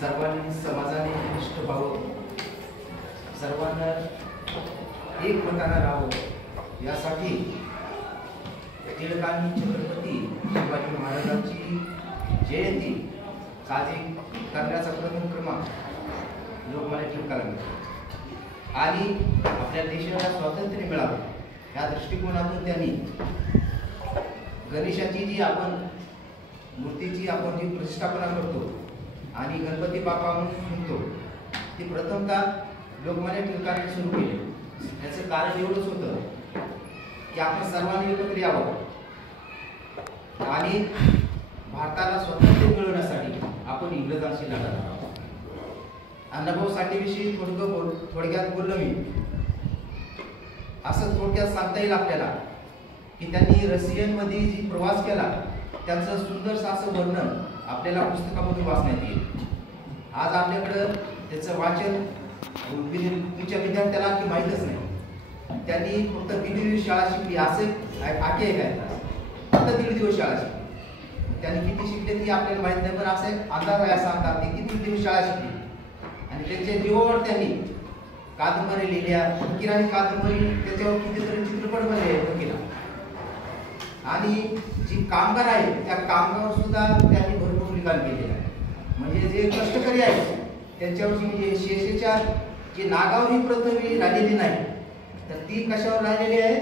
सर्वांनी समाजाने निष्ठ व्हावं, सर्वांना एक मतानं राहावं यासाठी टिळकांनी छत्रपती शिवाजी महाराजांची जयंती साजरी करण्याचा प्रथम क्रमांक लोकमान्य टिळकाला मिळाला आणि आपल्या देशाला स्वातंत्र्य मिळावं या दृष्टिकोनातून त्यांनी गणेशाची जी आपण मूर्तीची आपण जी प्रतिष्ठापना करतो आणि गणपती बाप्पा म्हणून म्हणतो ती प्रथमतः लोकमान्य टिळकांनी सुरू केली। याचं कारण एवढंच होतं की आपण सर्वांनी एकत्र यावं आणि भारताला स्वातंत्र्य मिळवण्यासाठी आपण इंग्रजांशी लढा करावा। अण्णाभाऊ साठेविषयी थोडक्यात बोललो मी, असं थोडक्यात सांगता येईल आपल्याला की त्यांनी रशियनमध्ये जी प्रवास केला त्यांचं सुंदरसं असं वर्णन आपल्याला पुस्तकामधून वाचण्यात येईल। आज आपल्याकडं त्याचं वाचन तुमच्या विद्यार्थ्याला की माहीतच नाही। त्यांनी फक्त 1.5 दिवस शाळा शिकली असं आख्यायिका आहे, फक्त 1.5 दिवस शाळा शिकली। त्यांनी किती शिकले ती आपल्याला माहीत नाही, पण असे अंदाज आहे असं सांगतात की किती दिवस शाळा शिकली आणि त्यांच्या जीवावर त्यांनी कादंबरी लिहिल्या, फकीरांनी कादंबरी त्याच्यावर कितीतरी चित्रपट बनले फकीरा आणि जी कामगार आहे त्या कामगारावर सुद्धा त्यांनी भरपूर लिखाण केलेलं आहे। म्हणजे जे कष्टकरी आहेत त्यांच्यावरची म्हणजे शेषेच्या जी नागावर ही पृथ्वी राहिलेली नाही तर ती कशावर राहिलेली आहे,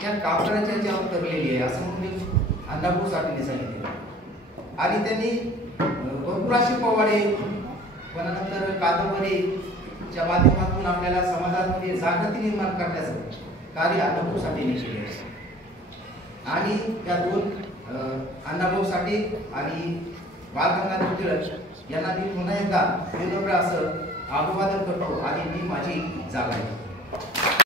त्या कामगाराच्या याच्यावर तरलेली आहे असं म्हणजे अण्णाभाऊ साठेंनी सांगितले। आणि त्यांनी भरपूर असे पोवाडे त्यानंतर कादंबरीच्या माध्यमातून आपल्याला समाजामध्ये जागृती निर्माण करण्याचं कार्य अण्णाभाऊ साठेंनी केले आहे। आणि त्या दोन अण्णाभाऊ साठे आणि बाळगंगाधर टिळक यांना मी पुन्हा एकदा विनम्र असं अभिवादन करतो आणि मी माझी जागा आहे।